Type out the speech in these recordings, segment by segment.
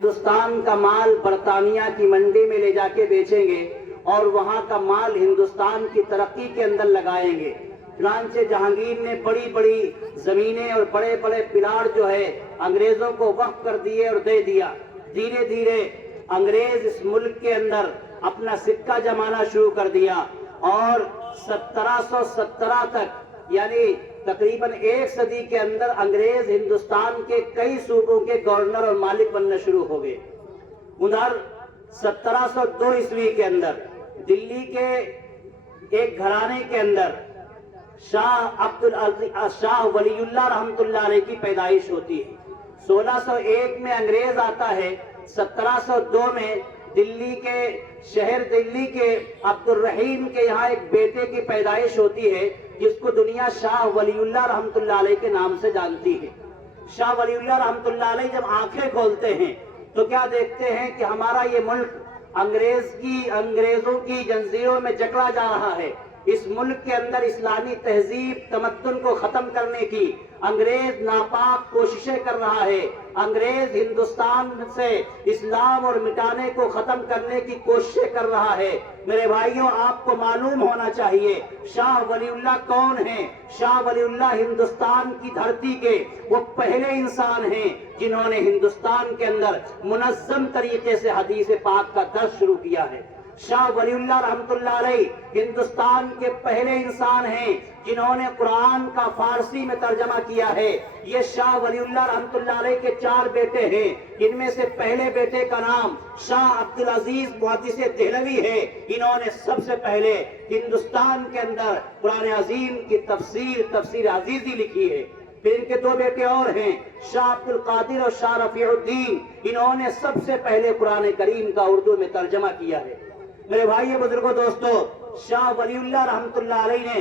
ہندوستان کا مال برطانیہ کی منڈی میں لے جا کے بیچیں گے اور وہاں کا مال ہندوستان کی ترقی کے اندر لگائیں گے۔ چنانچہ جہانگیر نے بڑی بڑی زمینیں اور بڑے بڑے پلاٹ جو ہے انگریزوں کو وقف کر دیے اور دے دیا۔ دھیرے دھیرے انگریز اس ملک کے اندر اپنا سکہ جمانا شروع کر دیا اور 1717 تک یعنی تقریباً ایک صدی کے اندر انگریز ہندوستان کے کئی صوبوں کے گورنر اور مالک بننا شروع ہو گئے۔ ادھر 1702 عیسوی کے اندر دلی کے ایک گھرانے کے اندر شاہ ولی اللہ رحمت اللہ علیہ کی پیدائش ہوتی ہے۔ 1601 میں انگریز آتا ہے، 1702 میں دلی کے شہر دلی کے عبد الرحیم کے یہاں ایک بیٹے کی پیدائش ہوتی ہے جس کو دنیا شاہ ولی اللہ رحمت اللہ علیہ کے نام سے جانتی ہے۔ شاہ ولی اللہ رحمت اللہ علیہ جب آنکھیں کھولتے ہیں تو کیا دیکھتے ہیں کہ ہمارا یہ ملک انگریزوں کی جنزیروں میں جکڑا جا رہا ہے۔ اس ملک کے اندر اسلامی تہذیب تمدن کو ختم کرنے کی انگریز ناپاک کوششیں کر رہا ہے۔ انگریز ہندوستان سے اسلام اور مٹانے کو ختم کرنے کی کوششیں کر رہا ہے۔ میرے بھائیوں، آپ کو معلوم ہونا چاہیے شاہ ولی اللہ کون ہیں۔ شاہ ولی اللہ ہندوستان کی دھرتی کے وہ پہلے انسان ہیں جنہوں نے ہندوستان کے اندر منظم طریقے سے حدیث پاک کا درس شروع کیا ہے۔ شاہ ولی اللہ رحمت اللہ علیہ ہندوستان کے پہلے انسان ہیں جنہوں نے قرآن کا فارسی میں ترجمہ کیا ہے۔ یہ شاہ ولی اللہ رحمت اللہ علیہ کے 4 بیٹے ہیں، ان میں سے پہلے بیٹے کا نام شاہ عبدالعزیز محدث دہلوی ہے۔ انہوں نے سب سے پہلے ہندوستان کے اندر قرآن عظیم کی تفسیر عزیزی لکھی ہے۔ پھر ان کے 2 بیٹے اور ہیں، شاہ عبد القادر اور شاہ رفیع الدین، انہوں نے سب سے پہلے قرآن کریم کا اردو میں ترجمہ کیا ہے۔ میرے بھائیو بزرگوں دوستو، شاہ ولی اللہ رحمت اللہ علیہ نے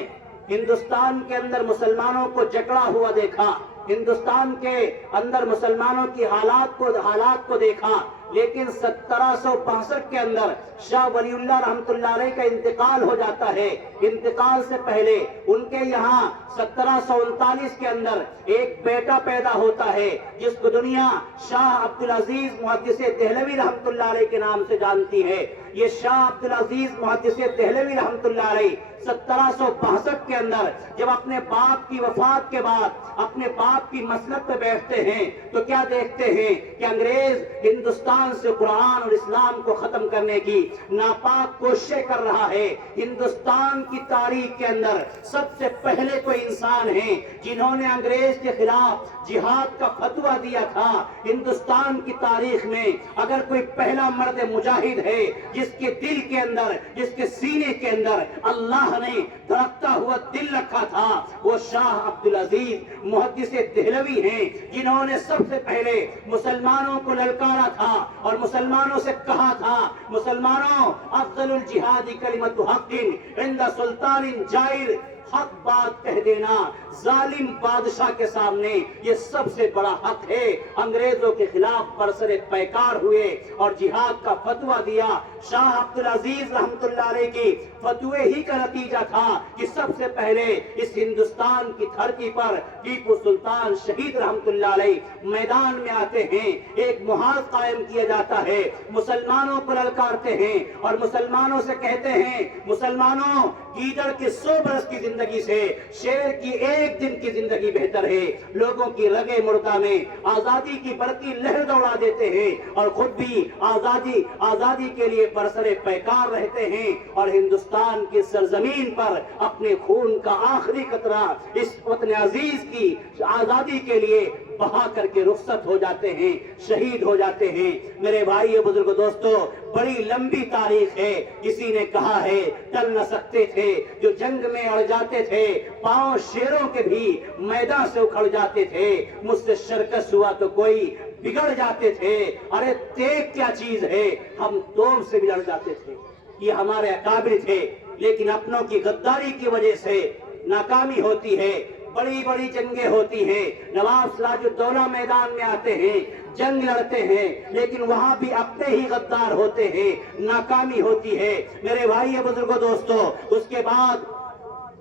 ہندوستان کے اندر مسلمانوں کو جکڑا ہوا دیکھا، ہندوستان کے اندر مسلمانوں کی حالات کو دیکھا، لیکن 1762 کے اندر شاہ ولی اللہ رحمت اللہ علیہ کا انتقال ہو جاتا ہے۔ انتقال سے پہلے ان کے یہاں 1739 کے اندر ایک بیٹا پیدا ہوتا ہے جس کو دنیا شاہ عبدالعزیز محدث دہلوی رحمت اللہ علیہ کے نام سے جانتی ہے۔ یہ شاہ عبدالعزیز محدث دہلوی رحمت اللہ علیہ 1762 کے اندر جب اپنے باپ کی وفات کے بعد اپنے باپ کی مسلک پہ بیٹھتے ہیں تو کیا دیکھتے ہیں کہ انگریز ہندوستان سے قرآن اور اسلام کو ختم کرنے کی ناپاک کوششیں کر رہا ہے۔ ہندوستان کی تاریخ کے اندر سب سے پہلے کوئی انسان ہیں جنہوں نے انگریز کے خلاف جہاد کا فتویٰ دیا تھا۔ ہندوستان کی تاریخ میں اگر کوئی پہلا مرد مجاہد ہے جس کے دل کے اندر، جس کے سینے کے اندر اللہ نے دھڑکتا ہوا دل رکھا تھا، وہ شاہ عبدالعزیز محدث دہلوی ہیں جنہوں نے سب سے پہلے مسلمانوں کو للکارا تھا اور مسلمانوں سے کہا تھا، مسلمانوں افضل الجہاد کلمۃ حق عند سلطان جائر، حق بات کہہ دینا ظالم بادشاہ کے سامنے یہ سب سے بڑا حق ہے۔ انگریزوں کے خلاف برسر پیکار ہوئے اور جہاد کا فتویٰ دیا۔ شاہ عبدالعزیز رحمت اللہ علیہ کی فتوے ہی کا نتیجہ تھا کہ سب سے پہلے اس ہندوستان کی دھرتی پر ٹیپو سلطان شہید رحمت اللہ علیہ میدان میں آتے ہیں، ایک محاذ قائم کیا جاتا ہے، مسلمانوں کو للکارتے ہیں اور مسلمانوں سے کہتے ہیں، مسلمانوں گیدڑ کے 100 برس کی زندگی سے شیر کی 1 دن کی زندگی بہتر ہے۔ لوگوں کی رگے مردہ میں آزادی کی برقی لہر دوڑا دیتے ہیں اور خود بھی آزادی کے لیے برسر پیکار رہتے ہیں اور ہندوستان کی سرزمین پر اپنے خون کا آخری قطرہ اس وطن عزیز کی آزادی کے لیے بہا کر کے رخصت ہو جاتے ہیں، شہید ہو جاتے ہیں۔ میرے بھائی بزرگ دوستو، بڑی لمبی تاریخ ہے۔ کسی نے کہا ہے ٹل نہ سکتے تھے جو جنگ میں اڑ جاتے تھے، پاؤں شیروں کے بھی میدان سے اکھڑ جاتے تھے، مجھ سے شرکس ہوا تو کوئی بگڑ جاتے تھے، ارے تیغ کیا چیز ہے، ہم توپ سے بگڑ جاتے تھے۔ یہ ہمارے اکابر تھے، لیکن اپنوں کی غداری کی وجہ سے ناکامی ہوتی ہے، بڑی بڑی جنگیں ہوتی ہیں۔ نواب سراج الدولہ میدان میں آتے ہیں، جنگ لڑتے ہیں، لیکن وہاں بھی اپنے ہی غدار ہوتے ہیں، ناکامی ہوتی ہے۔ میرے بھائی بزرگوں دوستو، اس کے بعد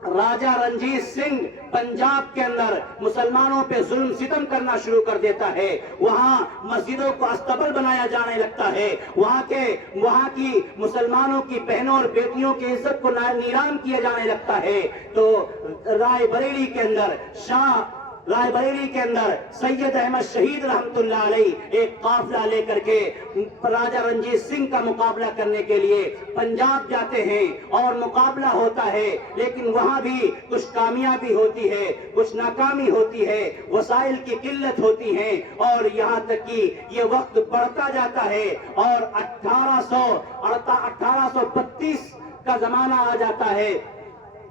राजा रंजीत सिंह पंजाब के अंदर मुसलमानों पे जुल्म सितम करना शुरू कर देता है। वहाँ मस्जिदों को अस्तबल बनाया जाने लगता है। वहाँ की मुसलमानों की बहनों और बेटियों की इज्जत को नीलाम किया जाने लगता है। तो रायबरेली के अंदर सैयद अहमद शहीद रहमतुल्लाह अलैह एक काफिला लेकर के राजा रंजीत सिंह का मुकाबला करने के लिए पंजाब जाते हैं और मुकाबला होता है, लेकिन वहां भी कुछ कामयाबी होती है, कुछ नाकामी होती है, वसाइल की किल्लत होती है और यहां तक कि ये वक्त बढ़ता जाता है और 1832 का जमाना आ जाता है।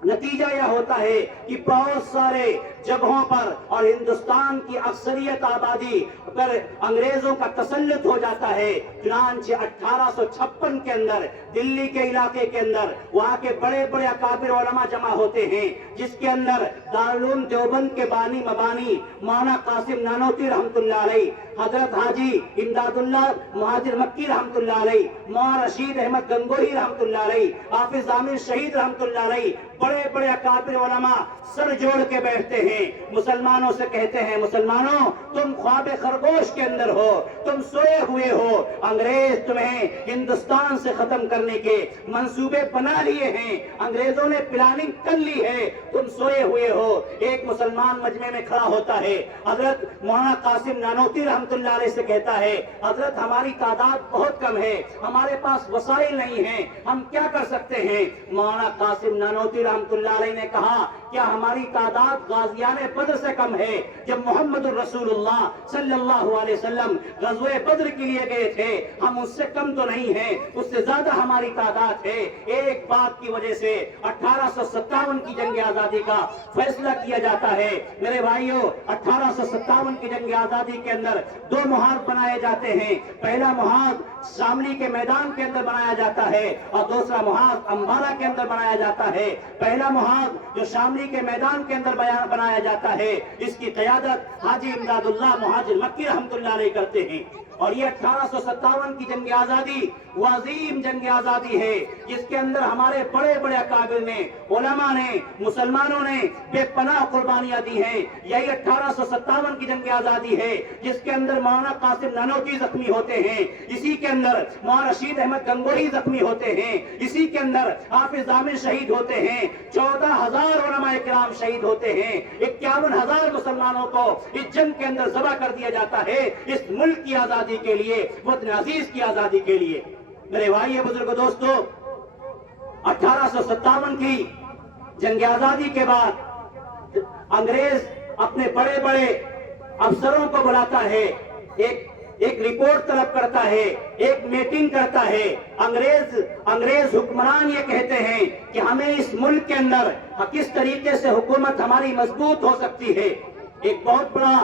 नतीजा यह होता है कि बहुत सारे जगहों पर और हिंदुस्तान की अक्सरियत आबादी पर अंग्रेजों का तसल्लुत हो जाता है। चुनांचे 1856 के अंदर दिल्ली के इलाके के अंदर वहाँ के बड़े बड़े अकाबिर उलमा जमा होते हैं, जिसके अंदर दारुल उलूम देवबंद के बानी मबानी मौलाना कासिम नानोती रहमतुल्लाह अलैह, हजरत हाजी इमदादुल्लाह मुहाजिर मक्की रहमतुल्लाह अलैह, मौलाना रशीद अहमद गंगोही रहमतुल्लाह अलैह, हाफिज आमिर शहीद रहमतुल्लाह अलैह, बड़े बड़े अकाबिर उलमा सर जोड़ के बैठते हैं, मुसलमानों से कहते हैं, मुसलमानों तुम ख्वाबे खरगोश के अंदर हो, तुम सोए हुए हो, अंग्रेज तुम्हें हिंदुस्तान से खत्म करने के मंसूबे बना लिए हैं, अंग्रेजों ने प्लानिंग कर ली है, तुम सोए हुए हो। एक मुसलमान मजमे में खड़ा होता है, हजरत मौलाना कासिम नानोती रहमतुल्लाह अलैह से कहता है, हजरत हमारी तादाद बहुत कम है, हमारे पास वसाइल नहीं है, हम क्या कर सकते हैं? मौलाना कासिम नानोती रहमतुल्लाह अलैह ने कहा, क्या हमारी तादाद गाजियाने बद्र से कम है? जब मोहम्मद रसूलुल्लाह सल्लल्लाहु अलैहि वसल्लम गज़वे बद्र के लिए गए थे, हम उससे कम तो नहीं हैं, उससे ज्यादा हमारी तादाद है। एक बात की वजह से 1857 की जंग आजादी का फैसला किया जाता है। मेरे भाइयों, 1857 की जंग आजादी के अंदर दो मुहाज बनाए जाते हैं। पहला मुहाज शामली के मैदान के अंदर बनाया जाता है और दूसरा मुहाज अंबाला के अंदर बनाया जाता है। पहला मुहाज जो शामली के मैदान के अंदर बनाया जाता है, इसकी क़यादत हाजी इमदादुल्लाह मुहाजिर मक्की रहमतुल्लाह अलैह करते हैं। और ये 1857 की जंग आजादी वो अजीम जंग आजादी है, जिसके अंदर हमारे बड़े बड़े अकाबिर ने, उलमा ने, मुसलमानों ने बेपनाह कुर्बानियां दी हैं। यही 1857 की जंग आजादी है, जिसके अंदर मौलाना कासिम नानोती जख्मी होते हैं, इसी के अंदर मौलाना रशीद अहमद गंगोही जख्मी होते हैं, इसी के अंदर हाफिज आमिर शहीद होते हैं, 14,000 उलमा इकराम शहीद होते हैं, 51,000 मुसलमानों को इस जंग के अंदर ज़बह कर दिया जाता है, इस मुल्क की आजादी के लिए, वतन अजीज की आजादी के लिए। मेरे भाई बुजुर्गों दोस्तों, 1857 की जंग आजादी के बाद अंग्रेज अपने बड़े बड़े अफसरों को बुलाता है, एक रिपोर्ट तलब करता है, एक मीटिंग करता है। अंग्रेज हुक्मरान ये कहते हैं कि हमें इस मुल्क के अंदर किस तरीके से हुकूमत हमारी मजबूत हो सकती है। एक बहुत बड़ा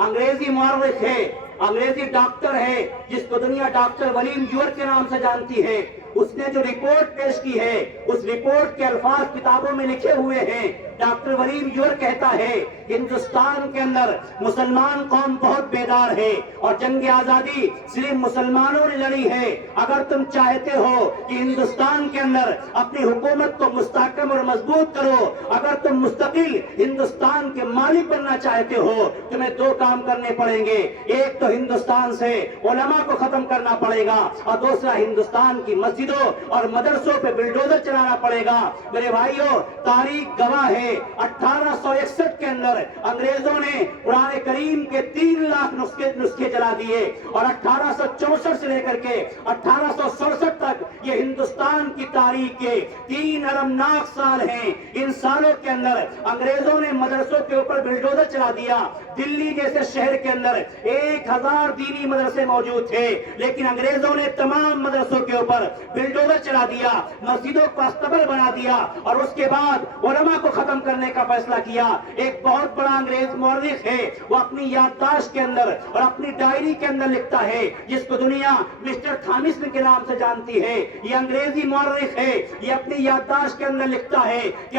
अंग्रेजी मुआर्रिख है, अंग्रेजी डॉक्टर है, जिसको दुनिया डॉक्टर वलीम जूअर के नाम से जानती है, उसने जो रिपोर्ट पेश की है, उस रिपोर्ट के अल्फाज किताबों में लिखे हुए हैं। डॉक्टर वलीम जूअर कहता है, हिंदुस्तान के अंदर मुसलमान कौम बहुत बेदार है और जंग आजादी सिर्फ मुसलमानों ने लड़ी है। अगर तुम चाहते हो कि हिंदुस्तान के अंदर अपनी हुकूमत को मुस्तहकम और मजबूत करो, अगर तुम मुस्तकिल हिंदुस्तान के मालिक बनना चाहते हो, तुम्हें दो काम करने पड़ेंगे। एक तो हिंदुस्तान से उलमा को खत्म करना पड़ेगा और दूसरा हिंदुस्तान की मस्जिदों और मदरसों पे बुलडोजर चलाना पड़ेगा। मेरे भाइयों, तारीख गवाह है, 1861 के अंदर अंग्रेजों ने कुरान करीम के 3 लाख नुस्खे जला दिए और 1864 से लेकर के 1867 तक ये हिंदुस्तान की तारीख के 3 अरबनाक साल हैं। इन सालों के अंदर अंग्रेजों ने मदरसों के ऊपर बुलडोजर चला दिया। दिल्ली जैसे शहर के अंदर 1000 दीनी मदरसे मौजूद थे, लेकिन अंग्रेजों ने तमाम मदरसों के ऊपर बुलडोजर चला दिया, मस्जिदों को अस्तबल बना दिया और उसके बाद उलमा को खत्म करने का फैसला किया। एक बहुत बड़ा अंग्रेज मुअर्रिख है, वो अपनी याददाश्त के अंदर और अपनी डायरी के अंदर लिखता है, जिसको दुनिया मिस्टर थॉमसन के नाम से जानती है। ये अंग्रेजी मुअर्रिख है, ये अपनी याददाश्त के अंदर लिखता है कि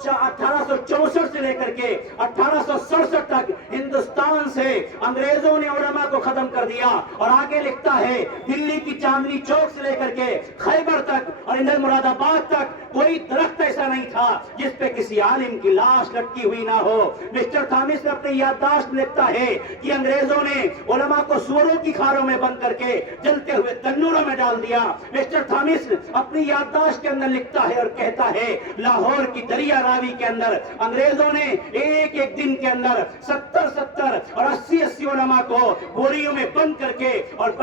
1864 से लेकर के 1867 तक हिंदुस्तान से अंग्रेजों ने उलमा को खत्म कर दिया। और आगे लिखता है दिल्ली की चांदनी चौक से लेकर के खैबर तक और इधर मुरादाबाद तक कोई दरख्त ऐसा नहीं था जिस पे किसी आलिम की लाश लटकी हुई ना हो। मिस्टर थॉमस ने अपनी याददाश्त में लिखता है कि अंग्रेजों ने उलमा को सुअरों की खारों में बंद करके जलते हुए तन्नूरों में डाल दिया। मिस्टर थॉमस अपनी याददाश्त के अंदर लिखता है और कहता है लाहौर की दरिया रावी के अंदर अंग्रेजों ने एक एक दिन के अंदर 70 और 80 उलमा को बोरियों में बंद करके और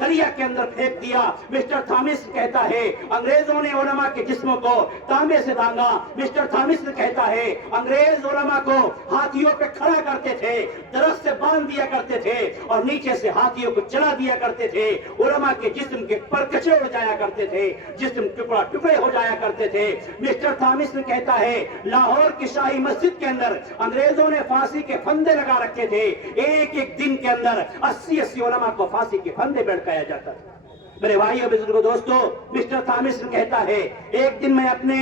दरिया के अंदर फेंक दिया। मिस्टर थॉमस कहता है अंग्रेजों ने उलमा के जिस्मों को तांबे से दांगा। मिस्टर थॉमस कहता है अंग्रेज उलमा को हाथियों पे खड़ा करते थे, दरख्त से बांध दिया करते थे और नीचे से हाथियों को चला दिया करते थे। उलमा के जिस्म के परकचे उड़ जाया करते थे, जिस्म टुकड़ा टुकड़े हो जाया करते थे। मिस्टर थॉमस कहता है लाहौर की शाही मस्जिद के अंदर अंग्रेजों ने फांसी के फंदे लगा रखे थे। एक एक दिन के अंदर 80 उलमा को फांसी के फंदे पे लटकाया जाता था। मेरे भाइयों बुजुर्गों दोस्तों, मिस्टर थॉमस कहता है एक दिन मैं अपने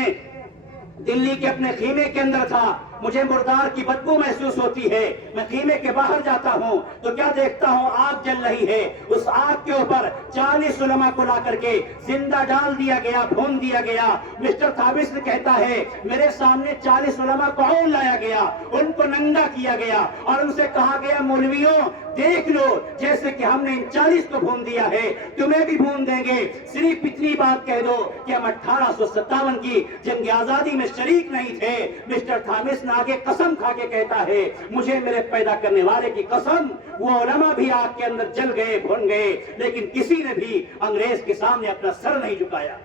दिल्ली के अपने खीमे के अंदर था, मुझे मुर्दार की बदबू महसूस होती है। मैं खीमे के बाहर जाता हूँ तो क्या देखता हूँ आग जल रही है। उस आग के ऊपर 40 उलमा को ला करके जिंदा डाल दिया गया, भून दिया गया। मिस्टर थॉमस कहता है मेरे सामने 40 उलमा को और लाया गया, उनको नंगा किया गया और उनसे कहा गया मौलवियों देख लो जैसे कि हमने इन 40 को भून दिया है तुम्हें भी भून देंगे। सिर्फ इतनी बात कह दो कि हम 1857 की जंग आजादी में शरीक नहीं थे। मिस्टर थॉमस आगे कसम खा के कहता है मुझे मेरे पैदा करने वाले की कसम, वो उलमा भी आग के अंदर जल गए, भुन गए, लेकिन किसी ने भी अंग्रेज के सामने अपना सर नहीं झुकाया।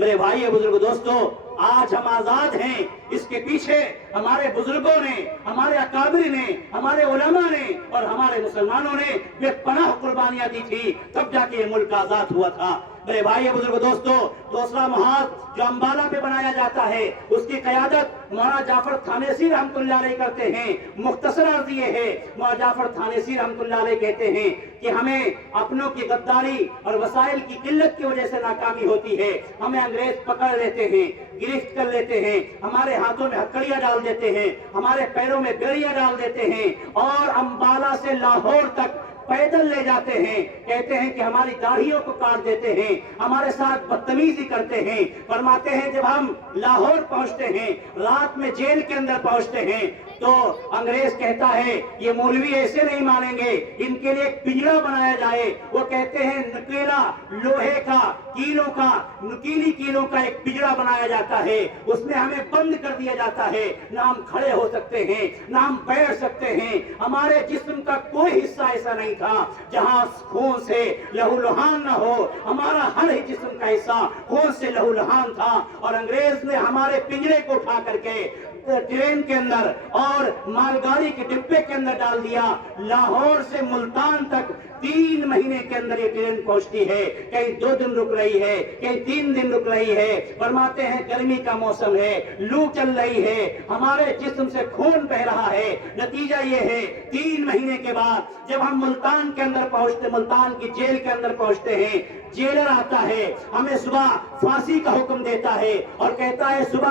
मेरे भाई बुजुर्ग दोस्तों, आज हम आजाद हैं, इसके पीछे हमारे बुजुर्गों ने, हमारे अकाबिर ने, हमारे उलमा ने और हमारे मुसलमानों ने बेपनाह कुर्बानियां दी थी, तब जाके ये मुल्क आजाद हुआ था। मेरे भाई बुजुर्ग दोस्तों, दूसरा महाज जो अंबाला पे बनाया जाता है उसकी क़यादत मौलाना जाफर थानेसी रहमतुल्लाह अलैह करते हैं। मुख्तसर अर्ज़ ये है, मौलाना जाफर थानेसी रहमतुल्लाह अलैह कहते हैं कि हमें अपनों की गद्दारी और वसाइल की किल्लत की वजह से नाकामी होती है। हमें अंग्रेज पकड़ लेते हैं, गिरफ्त कर लेते हैं, हमारे हाथों में हथकड़ियां डाल देते हैं, हमारे पैरों में बेड़ियां डाल देते हैं और अंबाला से लाहौर तक पैदल ले जाते हैं। कहते हैं कि हमारी दाढ़ियों को काट देते हैं, हमारे साथ बदतमीजी करते हैं। फरमाते हैं जब हम लाहौर पहुंचते हैं, रात में जेल के अंदर पहुंचते हैं तो अंग्रेज कहता है ये मौलवी ऐसे नहीं मानेंगे, इनके लिए एक पिंजरा बनाया जाए। वो कहते हैं नुकीला लोहे का, कीलों का, नुकीली कीलों का एक पिंजरा बनाया जाता है, उसमें हमें बंद कर दिया जाता है, ना हम खड़े हो सकते हैं ना हम बैठ सकते हैं। हमारे जिस्म का कोई हिस्सा ऐसा नहीं था जहां खून से लहूलुहान न हो, हमारा हर ही जिस्म का हिस्सा खून से लहूलुहान था। और अंग्रेज ने हमारे पिंजरे को उठा करके ट्रेन के अंदर और मालगाड़ी के डिब्बे के अंदर डाल दिया। लाहौर से मुल्तान तक 3 महीने के अंदर ये ट्रेन पहुंचती है, कहीं 2 दिन रुक रही है, कहीं 3 दिन रुक रही है। फरमाते हैं गर्मी का मौसम है, लू चल रही है, हमारे जिस्म से खून बह रहा है। नतीजा ये है 3 महीने के बाद जब हम मुल्तान के अंदर पहुंचते, मुल्तान की जेल के अंदर पहुंचते हैं, जेलर आता है, हमें सुबह फांसी का हुक्म देता है और कहता है सुबह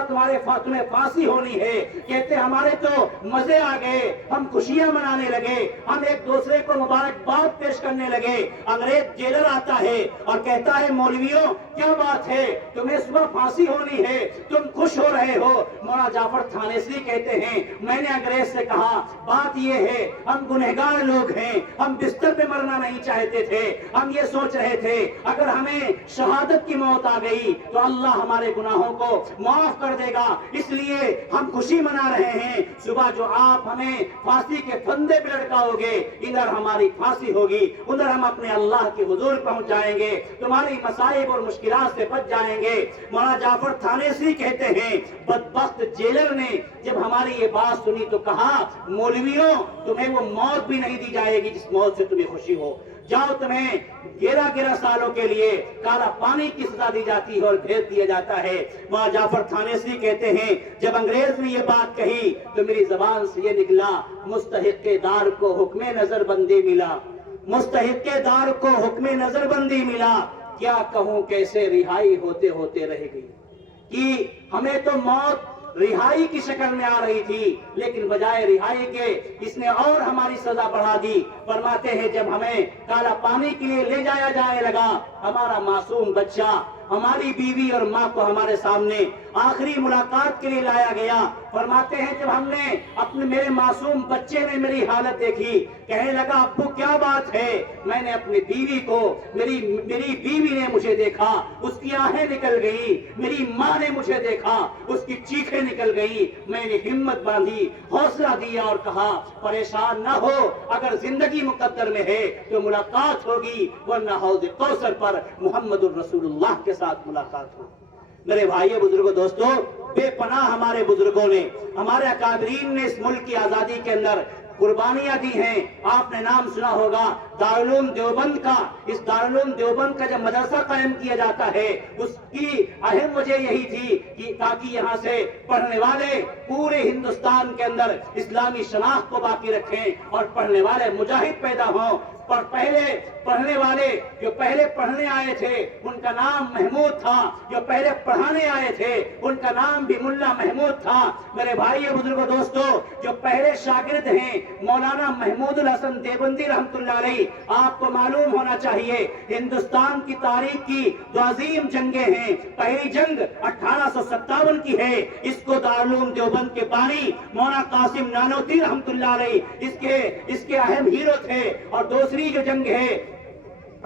तुम्हें फांसी होनी है। कहते हमारे तो मजे आ गए, हम खुशियां मनाने लगे, हम एक दूसरे को मुबारकबाद पेश करने लगे। अंग्रेज जेलर आता है और कहता है मौलवियों क्या बात है, तुम्हें सुबह फांसी होनी है, तुम खुश हो रहे हो। मौलाना जाफर थानेसी कहते हैं मैंने अंग्रेज से कहा बात ये है हम गुनहगार लोग हैं, हम बिस्तर पे मरना नहीं चाहते थे, हम ये सोच रहे थे अगर हमें शहादत की मौत आ गई तो अल्लाह हमारे गुनाहों को माफ कर देगा, इसलिए हम खुशी मना रहे हैं। सुबह जो आप हमें फांसी के फंदे पे लटकाओगे, इधर हमारी फांसी होगी, उधर हम अपने अल्लाह के हुजूर पहुंच जाएंगे, तुम्हारी मसाइब और मुश्किलात से बच जाएंगे। मौलाना जाफर थानेसी कहते हैं बदबख्त जेलर ने जब हमारी ये बात सुनी तो कहा मौलवियों तुम्हें वो मौत भी नहीं दी जाएगी जिस मौत से तुम्हें खुशी हो, जाओ तुम्हें 11 सालों के लिए काला पानी की सजा दी जाती है और भेज दिया जाता है। वहां जाफर थानेसी कहते हैं जब अंग्रेज ने ये बात कही तो मेरी जबान से ये निकला मुस्तहिक़-ए-दार को हुक्म नजरबंदी मिला, मुस्तहिक़-ए-दार को हुक्म नजरबंदी मिला, क्या कहूं कैसे रिहाई होते होते रह गई। कि हमें तो मौत रिहाई की शक्ल में आ रही थी, लेकिन बजाय रिहाई के इसने और हमारी सजा बढ़ा दी। फरमाते हैं जब हमें काला पानी के लिए ले जाया जाने लगा, हमारा मासूम बच्चा, हमारी बीवी और माँ को हमारे सामने आखिरी मुलाकात के लिए लाया गया। फरमाते हैं जब हमने मेरे मासूम बच्चे ने मेरी हालत देखी, कहने लगा अब्बू क्या बात है? मैंने अपनी बीवी को, मेरी बीवी ने मुझे देखा, उसकी आहें निकल गई, मेरी माँ ने मुझे देखा, उसकी चीखें निकल गई। मैंने हिम्मत बांधी, हौसला दिया और कहा परेशान न हो, अगर जिंदगी मुकद्दर में है तो मुलाकात होगी, वरना हौज़ कौसर पर मुहम्मदुर रसूलुल्लाह के साथ मुलाकात हो। मेरे भाइयों बुजुर्गों दोस्तों, बेपनाह हमारे बुजुर्गों ने, हमारे अकाबरीन ने इस मुल्क की आजादी के अंदर कुर्बानियां दी हैं। आपने नाम सुना होगा दारुल उलूम देवबंद का। इस दारुल उलूम देवबंद का जब मदरसा कायम किया जाता है, उसकी अहम वजह यही थी कि ताकि यहाँ से पढ़ने वाले पूरे हिंदुस्तान के अंदर इस्लामी शनाख्त को बाकी रखें और पढ़ने वाले मुजाहिद पैदा हों। पर पहले पढ़ने वाले जो पहले पढ़ने आए थे उनका नाम महमूद था, जो पहले पढ़ाने आए थे उनका नाम भी मुल्ला महमूद था। मेरे भाइयों बुजुर्गों दोस्तों, जो पहले शागिर्द हैं मौलाना महमूदुल हसन देवबंदी रहमतुल्लाह अलैह, आपको मालूम होना चाहिए हिंदुस्तान की तारीख की दो अजीम जंगें हैं। पहली जंग 1857 की है, इसको दारुल उलूम देवबंद के बानी मौलाना कासिम नानोती रहमतुल्लाह अलैह इसके अहम हीरो थे। और दूसरी जो जंग है,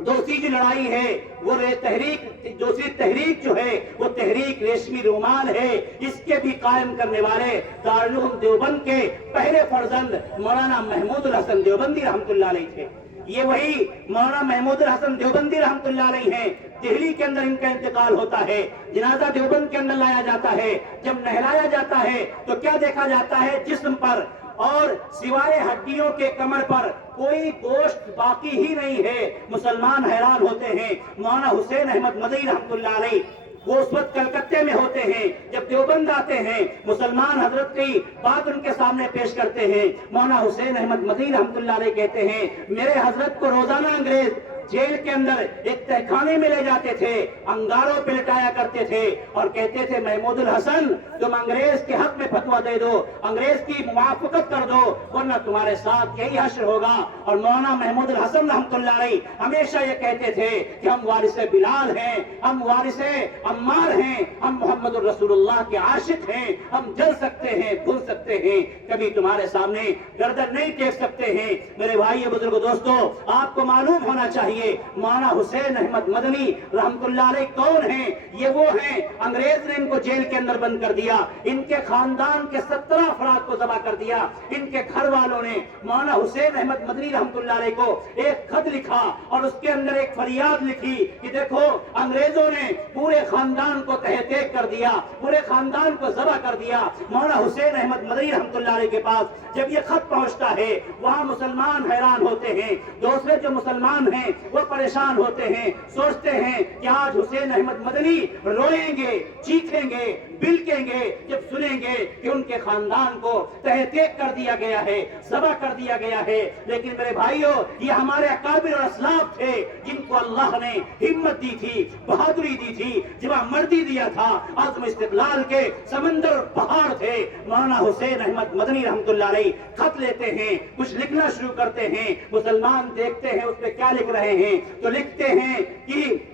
दूसरी जो लड़ाई है वो दूसरी तहरीक जो है वो तहरीक रेशमी रुमाल है। इसके भी कायम करने वाले दारुल उलूम देवबंद के पहले फर्जंद मौलाना महमूदुल हसन देवबंदी रहमतुल्लाह अलैह थे। ये वही मौलाना महमूदुल हसन देवबंदी रहमतुल्लाह अलैह हैं। दिल्ली के अंदर इनका इंतकाल होता है, जनाजा देवबंद के अंदर लाया जाता है। जब नहलाया जाता है तो क्या देखा जाता है, जिस्म पर और सिवाय हड्डियों के कमर पर कोई गोश्त बाकी ही नहीं है। मुसलमान हैरान होते हैं। मौलाना हुसैन अहमद मदनी रहमतुल्लाह अलैह वो उस वक्त कलकत्ते में होते हैं, जब देवबंद आते हैं मुसलमान हजरत की बात उनके सामने पेश करते हैं। मौलाना हुसैन अहमद मदनी रहमतुल्लाह अलैह कहते हैं मेरे हजरत को रोजाना अंग्रेज जेल के अंदर एक तहखाने में ले जाते थे, अंगारों पे लिटाया करते थे और कहते थे महमूदुल हसन तुम अंग्रेज के हक में फतवा दे दो, अंग्रेज की मुआफकत कर दो, वरना तुम्हारे साथ यही हश्र होगा। और मौलाना महमूदुल हसन रहमतुल्लाह अलैह हमेशा ये कहते थे कि हम वारिसे बिलाल हैं, हम वारिसे अम्मार हैं, हम मुहम्मदुर रसूलुल्लाह के आशिक हैं, हम जल सकते हैं, भूल सकते हैं, कभी तुम्हारे सामने गर्दन नहीं टेक सकते हैं। मेरे भाई बुजुर्गों दोस्तों, आपको मालूम होना चाहिए मौलाना हुसैन अहमद मदनी रहमतुल्लाह अलैह कौन हैं? ये वो हैं, अंग्रेज ने इनको जेल के अंदर बंद कर दिया, इनके खानदान के 17 अफराद को जमा कर दिया। इनके घर वालों ने मौलाना हुसैन अहमद मदनी रहमतुल्लाह अलैह को एक खत लिखा और उसके अंदर एक फरियाद लिखी कि देखो अंग्रेजों ने पूरे खानदान को तहतेक कर दिया, पूरे खानदान को जबा कर दिया। मौलाना हुसैन अहमद मदनी रहमतुल्लाह अलैह के पास जब ये खत पहुंचता है, वहां मुसलमान हैरान होते हैं, दूसरे जो मुसलमान हैं वो परेशान होते हैं, सोचते हैं कि आज हुसैन अहमद मदनी रोएंगे, चीखेंगे, बिलकेंगे जब सुनेंगे कि उनके खानदान को तहतेक कर दिया गया है, ज़बह कर दिया गया है। लेकिन मेरे भाइयों, ये हमारे अकाबिर और असलाफ थे जिनको अल्लाह ने हिम्मत दी थी, बहादुरी दी थी, जवामर्दी दिया था, आज़म इस्तिक़लाल के समंदर और पहाड़ थे। मौलाना हुसैन अहमद मदनी रहमतुल्लाह अलैह खत लेते हैं, कुछ लिखना शुरू करते हैं, मुसलमान देखते हैं उस पर क्या लिख रहे हैं, तो लिखते हैं कि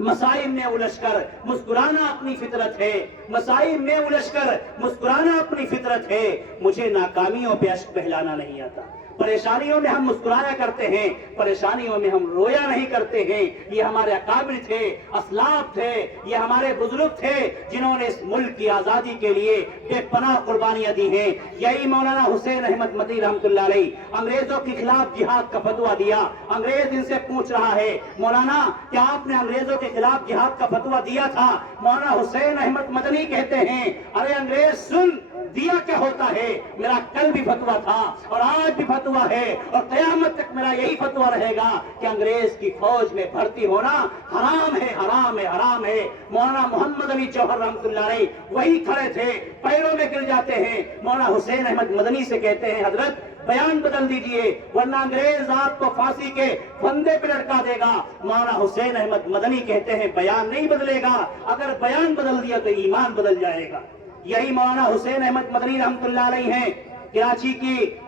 मसाइब में उलझकर मुस्कुराना अपनी फितरत है, मसाइब में उलझकर मुस्कुराना अपनी फितरत है, मुझे नाकामियों पे अश्क बहलाना नहीं आता। परेशानियों में हम मुस्कुराया करते हैं, परेशानियों में हम रोया नहीं करते हैं। ये हमारे अकाबिर थे, असलाफ थे, ये हमारे बुजुर्ग थे जिन्होंने इस मुल्क की आजादी के लिए बेपनाह कुर्बानियां दी हैं। यही मौलाना हुसैन अहमद मदनी रहमतुल्लाह अलैह अंग्रेजों के खिलाफ जिहाद का फतवा दिया। अंग्रेज इनसे पूछ रहा है मौलाना क्या आपने अंग्रेजों के खिलाफ जिहाद का फतवा दिया था? मौलाना हुसैन अहमद मदनी कहते हैं अरे अंग्रेज सुन, दिया क्या होता है, मेरा कल भी फतवा था और आज भी फतवा है और कयामत तक मेरा यही फतवा रहेगा कि अंग्रेज की फौज में भर्ती होना हराम है, हराम है, हराम है। मौलाना मोहम्मद अली जौहर रहमतुल्लाह अलैह वही खड़े थे, पैरों में गिर जाते हैं। मौलाना हुसैन अहमद मदनी से कहते हैं हजरत बयान बदल दीजिए वरना अंग्रेज आपको फांसी के फंदे पे लटका देगा। मौलाना हुसैन अहमद मदनी कहते हैं बयान नहीं बदलेगा, अगर बयान बदल दिया तो ईमान बदल जाएगा। یہی مولانا حسین احمد مدنی رحمۃ اللہ علیہ ہیں۔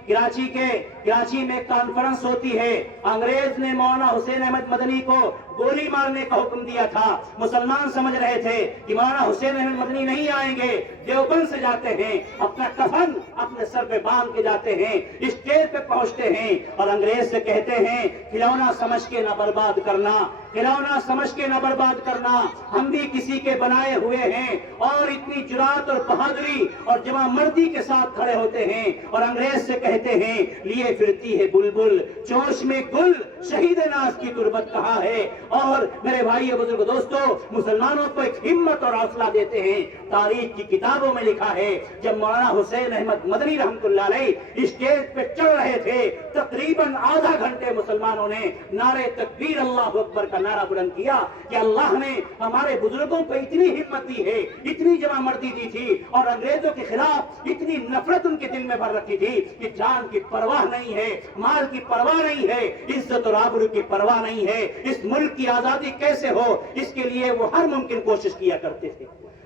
کراچی میں کانفرنس ہوتی ہے، انگریز نے مولانا حسین احمد مدنی کو گولی مارنے کا حکم دیا تھا۔ مسلمان سمجھ رہے تھے کہ مولانا حسین احمد مدنی نہیں آئیں گے، دیوبند سے جاتے ہیں، اپنا کفن اپنے سر پہ باندھ کے جاتے ہیں، اسٹیج پہ پہنچتے ہیں اور انگریز سے کہتے ہیں کھلونا سمجھ کے نہ برباد کرنا، کھلونا سمجھ کے نہ برباد کرنا، ہم بھی کسی کے بنائے ہوئے ہیں۔ اور اتنی جرات اور بہادری اور جمع مردی کے ساتھ کھڑے ہوتے ہیں اور انگریز سے کہتے ہیں لیے پھرتی ہے بلبل چونچ میں گل، شہید ناز کی تربت کہاں ہے۔ اور میرے بھائی بزرگ دوستو، مسلمانوں کو ایک ہمت اور حوصلہ دیتے ہیں۔ تاریخ کی کتابوں میں لکھا ہے جب مولانا حسین احمد مدنی رحمۃ اللہ علیہ اسٹیج پہ چڑھ رہے تھے، تقریباً آدھا گھنٹے مسلمانوں نے نعرے تکبیر اللہ اکبر کا نعرہ بلند کیا کہ اللہ نے ہمارے بزرگوں کو اتنی ہمت دی ہے، اتنی جمع مردی دی تھی اور انگریزوں کے خلاف اتنی نفرت ان کے دل میں بھر رکھی تھی کہ جان کی پرواہ نہیں ہے، مال کی پرواہ نہیں ہے، عزت اور آبرو کی پرواہ نہیں ہے، اس ملک کی آزادی کیسے ہو اس کے لیے وہ ہر ممکن کوشش کیا کرتے تھے۔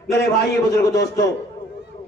میرے بھائی بزرگ دوستو،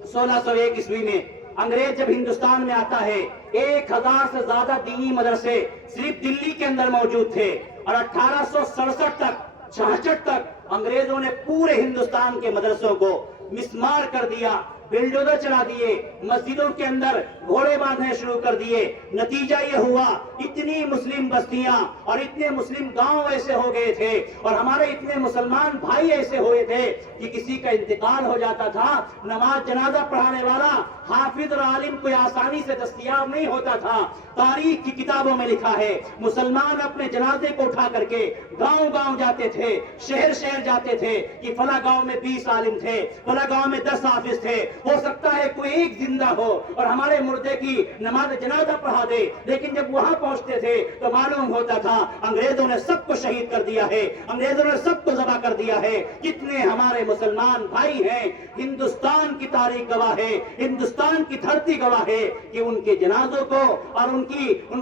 1601 عیسوی میں انگریز جب ہندوستان میں آتا ہے، 1000 سے زیادہ دینی مدرسے صرف دلی کے اندر موجود تھے اور 1867 تک 66 تک انگریزوں نے پورے ہندوستان کے مدرسوں کو مسمار کر دیا، بلڈوزر چلا دیے، مسجدوں کے اندر گھوڑے باندھنے شروع کر دیے۔ نتیجہ یہ ہوا اتنی مسلم بستیاں اور اتنے مسلم گاؤں ایسے ہو گئے تھے اور ہمارے اتنے مسلمان بھائی ایسے ہوئے تھے کہ کسی کا انتقال ہو جاتا تھا، نماز جنازہ پڑھانے والا حافظ اور عالم کوئی آسانی سے دستیاب نہیں ہوتا تھا۔ تاریخ کی کتابوں میں لکھا ہے مسلمان اپنے جنازے کو اٹھا کر کے گاؤں گاؤں جاتے تھے، شہر شہر جاتے تھے کہ فلاں گاؤں میں 20 عالم تھے، فلاں گاؤں میں 10 حافظ تھے، ہو سکتا ہے کوئی ایک زندہ ہو اور ہمارے مردے کی نماز جنازہ پڑھا دے۔ لیکن جب وہاں پہنچتے تھے تو معلوم ہوتا تھا انگریزوں نے سب کو شہید کر دیا ہے، انگریزوں نے سب کو ذبح کر دیا ہے۔ کتنے ہمارے مسلمان بھائی ہیں، ہندوستان کی تاریخ گواہ ہے، ہندوستان کی دھرتی گواہ ہے کہ ان کے جنازوں کو اور ان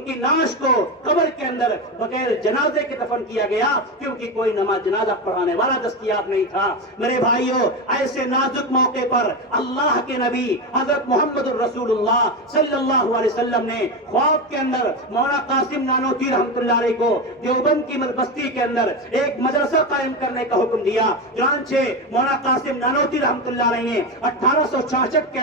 کی ناش کو قبر کے اندر بغیر جنازے کے دفن کیا گیا کیونکہ کوئی نماز جنازہ پڑھانے والا دستیاب نہیں تھا۔ میرے بھائیوں، ایسے نازک موقع پر اللہ کے نبی حضرت محمد الرسول اللہ صلی اللہ علیہ وسلم نے خواب کے اندر مولانا قاسم نانوتوی رحمۃ اللہ علیہ کو دیوبند کی بستی کے اندر ایک مدرسہ قائم کرنے کا حکم دیا۔ چنانچہ مولانا قاسم نانوتوی رحمۃ اللہ علیہ نے 1866 کے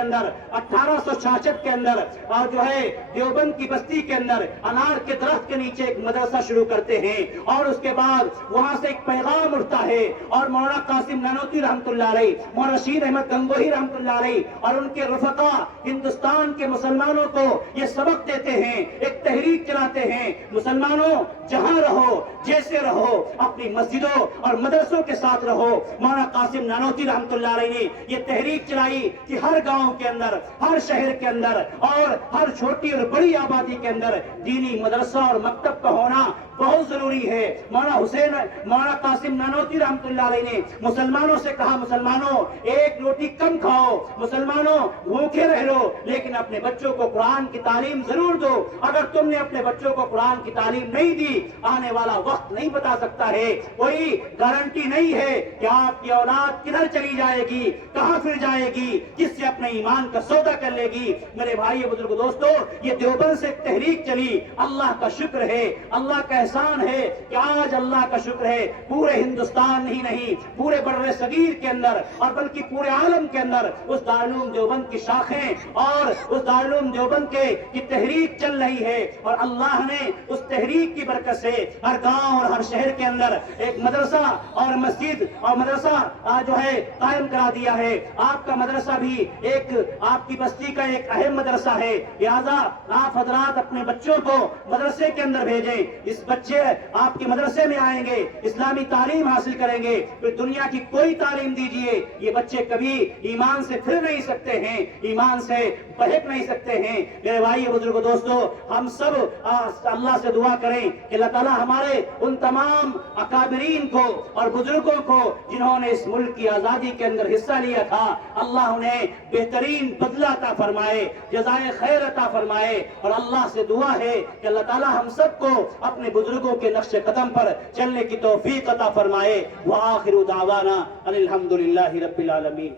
اندر اور جو ہے دیوبند کی بستی کے اندر انار کے درخت کے نیچے ایک مدرسہ شروع کرتے ہیں اور اس کے بعد وہاں سے ایک پیغام اٹھتا ہے اور مولانا قاسم نانوتوی رحمۃ اللہ علیہ، مولانا رشید احمد گنگوہی رحمۃ اللہ علیہ اور ان کے رفقا ہندوستان کے مسلمانوں کو یہ سبق دیتے ہیں، ایک تحریک چلاتے ہیں، مسلمانوں جہاں رہو، جیسے رہو، اپنی مسجدوں اور مدرسوں کے ساتھ رہو۔ مولانا قاسم نانوتوی رحمۃ اللہ علیہ نے یہ تحریک چلائی کہ ہر گاؤں کے اندر، ہر شہر کے اندر اور ہر چھوٹی اور بڑی آبادی کے اندر دینی مدرسہ اور مکتب کا ہونا بہت ضروری ہے۔ مولانا قاسم نانوتوی رحمۃ اللہ علیہ نے مسلمانوں سے کہا، مسلمانوں ایک روٹی کم کھاؤ، مسلمانوں بھوکے رہ لو لیکن اپنے بچوں کو قرآن کی تعلیم ضرور دو۔ اگر تم نے اپنے بچوں کو قرآن کی تعلیم نہیں دی، آنے والا وقت نہیں بتا سکتا ہے، کوئی گارنٹی نہیں ہے کہ آپ کی اولاد کدھر چلی جائے گی، کہاں پھر جائے گی، کس سے اپنے ایمان کا سودا کر لے گی۔ میرے بھائی بزرگ دوستو، یہ دیوبند سے ایک تحریک چلی، اللہ کا شکر ہے، اللہ کا احسان ہے کہ آج اللہ کا شکر ہے پورے ہندوستان ہی نہیں، پورے بر صغیر کے اندر اور بلکہ پورے عالم کے اندر اس دارالعلوم دیوبند کی شاخیں اور اس دارالعلوم دیوبند کی تحریک چل رہی ہے اور اللہ نے اس تحریک کی برکت سے ہر گاؤں اور ہر شہر کے اندر ایک مدرسہ اور مسجد اور مدرسہ جو ہے قائم کرا دیا ہے۔ آپ کا مدرسہ بھی ایک آپ کی بستی کا ایک اہم مدرسہ ہے، لہذا آپ حضرات اپنے بچوں کو مدرسے کے اندر بھیجیں۔ اس بچے آپ کے مدرسے میں آئیں گے، اسلامی تعلیم حاصل کریں گے، پھر دنیا کی کوئی تعلیم دیجئے یہ بچے کبھی ایمان سے پھر نہیں سکتے ہیں، ایمان سے بہک نہیں سکتے ہیں۔ میرے بھائی بزرگ دوستو، ہم سب اللہ سے دعا کریں کہ اللہ تعالیٰ ہمارے ان تمام اکابرین کو اور بزرگوں کو جنہوں نے اس ملک کی آزادی کے اندر حصہ لیا تھا، اللہ انہیں بہترین بدلہ عطا فرمائے، جزائے خیر عطا فرمائے۔ اور اللہ سے دعا ہے کہ اللہ تعالیٰ ہم سب کو اپنے بزرگوں کے نقش قدم پر چلنے کی توفیق عطا فرمائے۔ وآخر دعوانا ان الحمد للہ رب العالمین۔